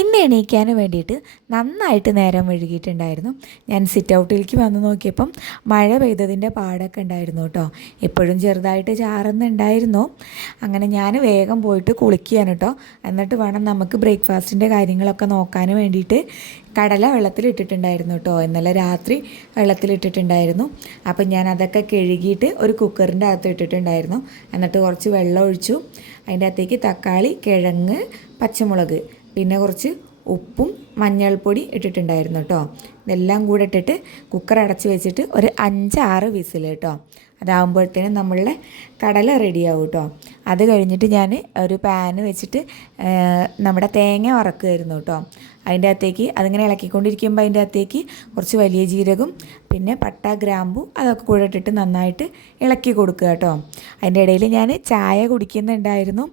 ഇന്ന് എണീക്കാൻ വേണ്ടിയിട്ട് നന്നായിട്ട് നേരം വൈകിയിട്ടുണ്ടായിരുന്നു. ഞാൻ സിറ്റ് ഔട്ടിലേക്ക് വന്ന് നോക്കിയപ്പം മഴ പെയ്തതിൻ്റെ പാടൊക്കെ ഉണ്ടായിരുന്നു കേട്ടോ. എപ്പോഴും ചെറുതായിട്ട് ചാറുന്നുണ്ടായിരുന്നു. അങ്ങനെ ഞാൻ വേഗം പോയിട്ട് കുളിക്കുകയാണ് കേട്ടോ. എന്നിട്ട് വേണം നമുക്ക് ബ്രേക്ക്ഫാസ്റ്റിൻ്റെ കാര്യങ്ങളൊക്കെ നോക്കാൻ വേണ്ടിയിട്ട്. കടല വെള്ളത്തിലിട്ടിട്ടുണ്ടായിരുന്നു കേട്ടോ. ഇന്നലെ രാത്രി വെള്ളത്തിലിട്ടിട്ടുണ്ടായിരുന്നു. അപ്പം ഞാൻ അതൊക്കെ കഴുകിയിട്ട് ഒരു കുക്കറിൻ്റെ അകത്ത് ഇട്ടിട്ടുണ്ടായിരുന്നു. എന്നിട്ട് കുറച്ച് വെള്ളം ഒഴിച്ചു. അതിൻ്റെ അകത്തേക്ക് തക്കാളി, കിഴങ്ങ്, പച്ചമുളക്, പിന്നെ കുറച്ച് ഉപ്പും മഞ്ഞൾപ്പൊടി ഇട്ടിട്ടുണ്ടായിരുന്നു കേട്ടോ. ഇതെല്ലാം കൂടെ ഇട്ടിട്ട് കുക്കർ അടച്ച് വെച്ചിട്ട് ഒരു 5-6 വിസിൽ കേട്ടോ. അതാകുമ്പോഴത്തേനും നമ്മളുടെ കടല റെഡിയാവും കേട്ടോ. അത് കഴിഞ്ഞിട്ട് ഞാൻ ഒരു പാന് വെച്ചിട്ട് നമ്മുടെ തേങ്ങ വറക്കുമായിരുന്നു കേട്ടോ. അതിൻ്റെ അകത്തേക്ക് അതിങ്ങനെ ഇളക്കിക്കൊണ്ടിരിക്കുമ്പോൾ അതിൻ്റെ അകത്തേക്ക് കുറച്ച് വലിയ ജീരകം, പിന്നെ പട്ട, ഗ്രാമ്പു അതൊക്കെ കൂടെ ഇട്ടിട്ട് നന്നായിട്ട് ഇളക്കി കൊടുക്കുക കേട്ടോ. അതിൻ്റെ ഇടയിൽ ഞാൻ ചായ കുടിക്കുന്നുണ്ടായിരുന്നു.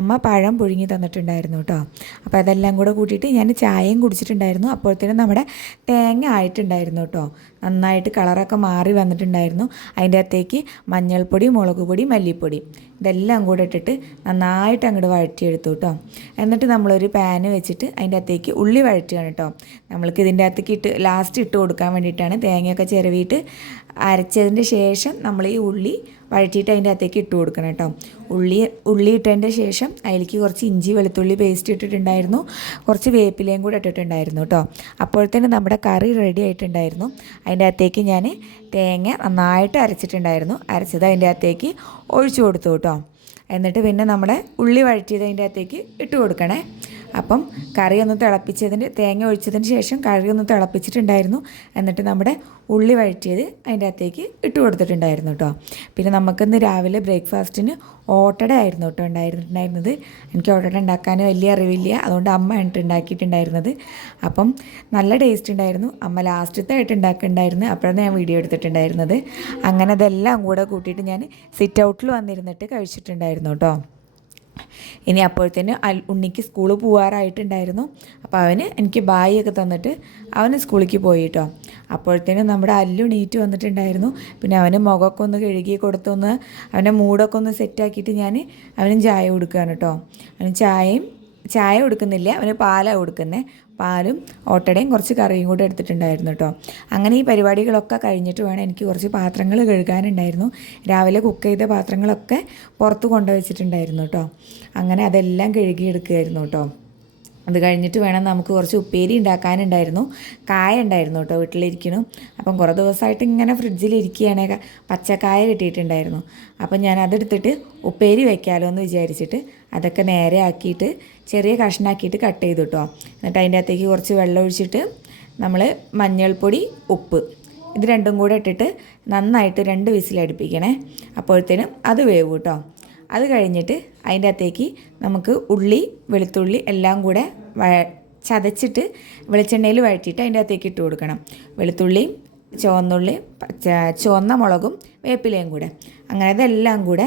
അമ്മ പഴം പുഴുങ്ങി തന്നിട്ടുണ്ടായിരുന്നു കേട്ടോ. അപ്പോൾ അതെല്ലാം കൂടെ കൂട്ടിയിട്ട് ഞാൻ ചായയും കുടിച്ചിട്ടുണ്ടായിരുന്നു. അപ്പോഴത്തേനും നമ്മുടെ തേങ്ങ ആയിട്ടുണ്ടായിരുന്നു കേട്ടോ. നന്നായിട്ട് കളറൊക്കെ മാറി വന്നിട്ടുണ്ടായിരുന്നു. അതിൻ്റെ അകത്തേക്ക് മഞ്ഞൾപ്പൊടി, മുളക് പൊടി, മല്ലിപ്പൊടി ഇതെല്ലാം കൂടെ ഇട്ടിട്ട് നന്നായിട്ട് അങ്ങോട്ട് വഴറ്റിയെടുത്തു കേട്ടോ. എന്നിട്ട് നമ്മളൊരു പാന് വെച്ചിട്ട് അതിൻ്റെ അകത്തേക്ക് ഉള്ളി വഴറ്റുകയാണ് കേട്ടോ. നമ്മൾക്ക് ഇതിൻ്റെ അകത്തേക്ക് ലാസ്റ്റ് ഇട്ട് കൊടുക്കാൻ വേണ്ടിയിട്ടാണ്. തേങ്ങയൊക്കെ ചിരവിയിട്ട് അരച്ചതിൻ്റെ ശേഷം നമ്മൾ ഈ ഉള്ളി വഴറ്റിയിട്ട് അതിൻ്റെ അകത്തേക്ക് ഇട്ട് കൊടുക്കണം കേട്ടോ. ഉള്ളി ഇട്ടതിൻ്റെ ശേഷം അതിലേക്ക് കുറച്ച് ഇഞ്ചി വെളുത്തുള്ളി പേസ്റ്റ് ഇട്ടിട്ടുണ്ടായിരുന്നു. കുറച്ച് വേപ്പിലയും കൂടെ ഇട്ടിട്ടുണ്ടായിരുന്നു കേട്ടോ. അപ്പോഴത്തേനും നമ്മുടെ കറി റെഡി ആയിട്ടുണ്ടായിരുന്നു. അതിൻ്റെ അകത്തേക്ക് ഞാൻ തേങ്ങ നന്നായിട്ട് അരച്ചിട്ടുണ്ടായിരുന്നു. അരച്ചത് അതിൻ്റെ അകത്തേക്ക് ഒഴിച്ചു കൊടുത്തു കേട്ടോ. എന്നിട്ട് പിന്നെ നമ്മുടെ ഉള്ളി വഴറ്റിയത് അതിൻ്റെ അകത്തേക്ക് ഇട്ട് കൊടുക്കണേ. അപ്പം കറി ഒന്ന് തേങ്ങ ഒഴിച്ചതിന് ശേഷം കറി ഒന്ന് തിളപ്പിച്ചിട്ടുണ്ടായിരുന്നു. എന്നിട്ട് നമ്മുടെ ഉള്ളി വഴറ്റിയത് അതിൻ്റെ അകത്തേക്ക് ഇട്ട് കൊടുത്തിട്ടുണ്ടായിരുന്നു കേട്ടോ. പിന്നെ നമുക്കിന്ന് രാവിലെ ബ്രേക്ക്ഫാസ്റ്റിന് ഓട്ടട ആയിരുന്നു കേട്ടോ ഉണ്ടായിരുന്നത്. എനിക്ക് ഓട്ടട ഉണ്ടാക്കാൻ വലിയ അറിവില്ല, അതുകൊണ്ട് അമ്മ ആണ് ഉണ്ടാക്കിയിട്ടുണ്ടായിരുന്നത്. അപ്പം നല്ല ടേസ്റ്റ് ഉണ്ടായിരുന്നു. അമ്മ ലാസ്റ്റത്തെ ആയിട്ട് ഉണ്ടാക്കിയിട്ടുണ്ടായിരുന്നു. അപ്പോഴാണ് ഞാൻ വീഡിയോ എടുത്തിട്ടുണ്ടായിരുന്നത്. അങ്ങനെ അതെല്ലാം കൂടെ കൂട്ടിയിട്ട് ഞാൻ സിറ്റ് ഔട്ടിൽ വന്നിരുന്നിട്ട് കഴിച്ചിട്ടുണ്ടായിരുന്നു കേട്ടോ. ഇനി അപ്പോഴത്തേന് ഉണ്ണിക്ക് സ്കൂളിൽ പോകാറായിട്ടുണ്ടായിരുന്നു. അപ്പോൾ അവന് എനിക്ക് ബായി ഒക്കെ തന്നിട്ട് അവന് സ്കൂളിലേക്ക് പോയി കേട്ടോ. അപ്പോഴത്തേനും നമ്മുടെ അല്ലു നീറ്റ് വന്നിട്ടുണ്ടായിരുന്നു. പിന്നെ അവന് മുഖമൊക്കെ ഒന്ന് കഴുകി കൊടുത്തൊന്ന് അവൻ്റെ മൂടൊക്കെ ഒന്ന് സെറ്റാക്കിയിട്ട് ഞാൻ അവനും ചായ കൊടുക്കുകയാണ് കേട്ടോ. അവന് ചായ കൊടുക്കുന്നില്ല, അവന് പാലാണ് കൊടുക്കുന്നത്. പാലും ഓട്ടടയും കുറച്ച് കറിയും കൂടെ എടുത്തിട്ടുണ്ടായിരുന്നു കേട്ടോ. അങ്ങനെ ഈ പരിപാടികളൊക്കെ കഴിഞ്ഞിട്ട് വേണം എനിക്ക് കുറച്ച് പാത്രങ്ങൾ കഴുകാനുണ്ടായിരുന്നു. രാവിലെ കുക്ക് ചെയ്ത പാത്രങ്ങളൊക്കെ പുറത്ത് കൊണ്ടുവച്ചിട്ടുണ്ടായിരുന്നു കേട്ടോ. അങ്ങനെ അതെല്ലാം കഴുകിയെടുക്കുകയായിരുന്നു കേട്ടോ. അത് കഴിഞ്ഞിട്ട് വേണം നമുക്ക് കുറച്ച് ഉപ്പേരി ഉണ്ടാക്കാനുണ്ടായിരുന്നു. കായ ഉണ്ടായിരുന്നു കേട്ടോ വീട്ടിലിരിക്കുന്നു. അപ്പം കുറേ ദിവസമായിട്ട് ഇങ്ങനെ ഫ്രിഡ്ജിലിരിക്കുകയാണ്. പച്ചക്കായ കിട്ടിയിട്ടുണ്ടായിരുന്നു. അപ്പം ഞാൻ അതെടുത്തിട്ട് ഉപ്പേരി വയ്ക്കാമല്ലോ എന്ന് വിചാരിച്ചിട്ട് അതൊക്കെ നേരെ ആക്കിയിട്ട് ചെറിയ കഷ്ണാക്കിയിട്ട് കട്ട് ചെയ്തു കേട്ടോ. എന്നിട്ട് അതിൻ്റെ അകത്തേക്ക് കുറച്ച് വെള്ളം ഒഴിച്ചിട്ട് നമ്മൾ മഞ്ഞൾപ്പൊടി, ഉപ്പ് ഇത് രണ്ടും കൂടെ ഇട്ടിട്ട് നന്നായിട്ട് 2 വിസിലടുപ്പിക്കണേ. അപ്പോഴത്തേനും അത് വേവും കേട്ടോ. അത് കഴിഞ്ഞിട്ട് അതിൻ്റെ അകത്തേക്ക് നമുക്ക് ഉള്ളി, വെളുത്തുള്ളി എല്ലാം കൂടെ ചതച്ചിട്ട് വെളിച്ചെണ്ണയിൽ വഴറ്റിയിട്ട് അതിൻ്റെ അകത്തേക്ക് ഇട്ട് കൊടുക്കണം. വെളുത്തുള്ളിയും ചുവന്നുള്ളിയും ചുവന്ന മുളകും വേപ്പിലയും കൂടെ അങ്ങനെ ഇതെല്ലാം കൂടെ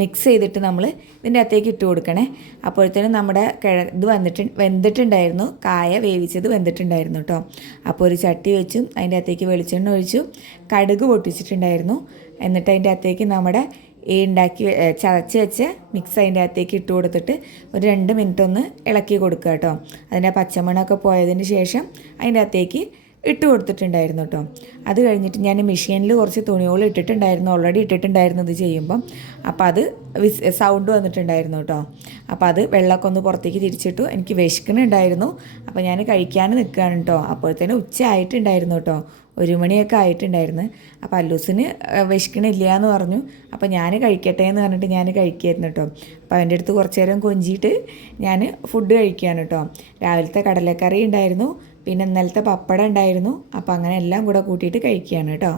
മിക്സ് ചെയ്തിട്ട് നമ്മൾ ഇതിൻ്റെ അകത്തേക്ക് ഇട്ട് കൊടുക്കണേ. അപ്പോഴത്തേനും നമ്മുടെ വെന്തിട്ടുണ്ടായിരുന്നു. കായ വേവിച്ചത് വെന്തിട്ടുണ്ടായിരുന്നു കേട്ടോ. അപ്പോൾ ഒരു ചട്ടി വെച്ചു, അതിൻ്റെ അകത്തേക്ക് വെളിച്ചെണ്ണ ഒഴിച്ചു, കടുക് പൊട്ടിച്ചിട്ടുണ്ടായിരുന്നു. എന്നിട്ട് അതിൻ്റെ അകത്തേക്ക് നമ്മുടെ ഈ ചതച്ച് വെച്ച മിക്സ് അതിൻ്റെ അകത്തേക്ക് ഇട്ട് കൊടുത്തിട്ട് ഒരു 2 മിനിറ്റ് ഒന്ന് ഇളക്കി കൊടുക്കുക കേട്ടോ. അതിൻ്റെ പച്ചമണമൊക്കെ പോയതിന് ശേഷം അതിൻ്റെ അകത്തേക്ക് ഇട്ട് കൊടുത്തിട്ടുണ്ടായിരുന്നു കേട്ടോ. അത് കഴിഞ്ഞിട്ട് ഞാൻ മെഷീനിൽ കുറച്ച് തുണികൾ ഇട്ടിട്ടുണ്ടായിരുന്നു, ഓൾറെഡി ഇട്ടിട്ടുണ്ടായിരുന്നു ഇത് ചെയ്യുമ്പം. അപ്പോൾ അത് സൗണ്ട് വന്നിട്ടുണ്ടായിരുന്നു കേട്ടോ. അപ്പോൾ അത് വെള്ളമൊക്കെ ഒന്ന് പുറത്തേക്ക് തിരിച്ചിട്ടു. എനിക്ക് വിശക്കുന്നുണ്ടായിരുന്നു. അപ്പോൾ ഞാൻ കഴിക്കാൻ നിൽക്കുകയാണ് കേട്ടോ. അപ്പോഴത്തേനും ഉച്ച ആയിട്ടുണ്ടായിരുന്നു കേട്ടോ. 1 മണിയൊക്കെ ആയിട്ടുണ്ടായിരുന്നു. അപ്പോൾ അല്ലൂസിന് വിശക്കണില്ല എന്ന് പറഞ്ഞു. അപ്പോൾ ഞാൻ കഴിക്കട്ടെ എന്ന് പറഞ്ഞിട്ട് ഞാൻ കഴിക്കുമായിരുന്നു കേട്ടോ. അപ്പോൾ അവൻ്റെ അടുത്ത് കുറച്ച് നേരം കൊഞ്ചിയിട്ട് ഞാൻ ഫുഡ് കഴിക്കുകയാണ് കേട്ടോ. രാവിലത്തെ കടലക്കറി ഉണ്ടായിരുന്നു, പിന്നെ ഇന്നലത്തെ പപ്പടം ഉണ്ടായിരുന്നു. അപ്പോൾ അങ്ങനെ എല്ലാം കൂടെ കൂട്ടിയിട്ട് കഴിക്കുകയാണ് കേട്ടോ.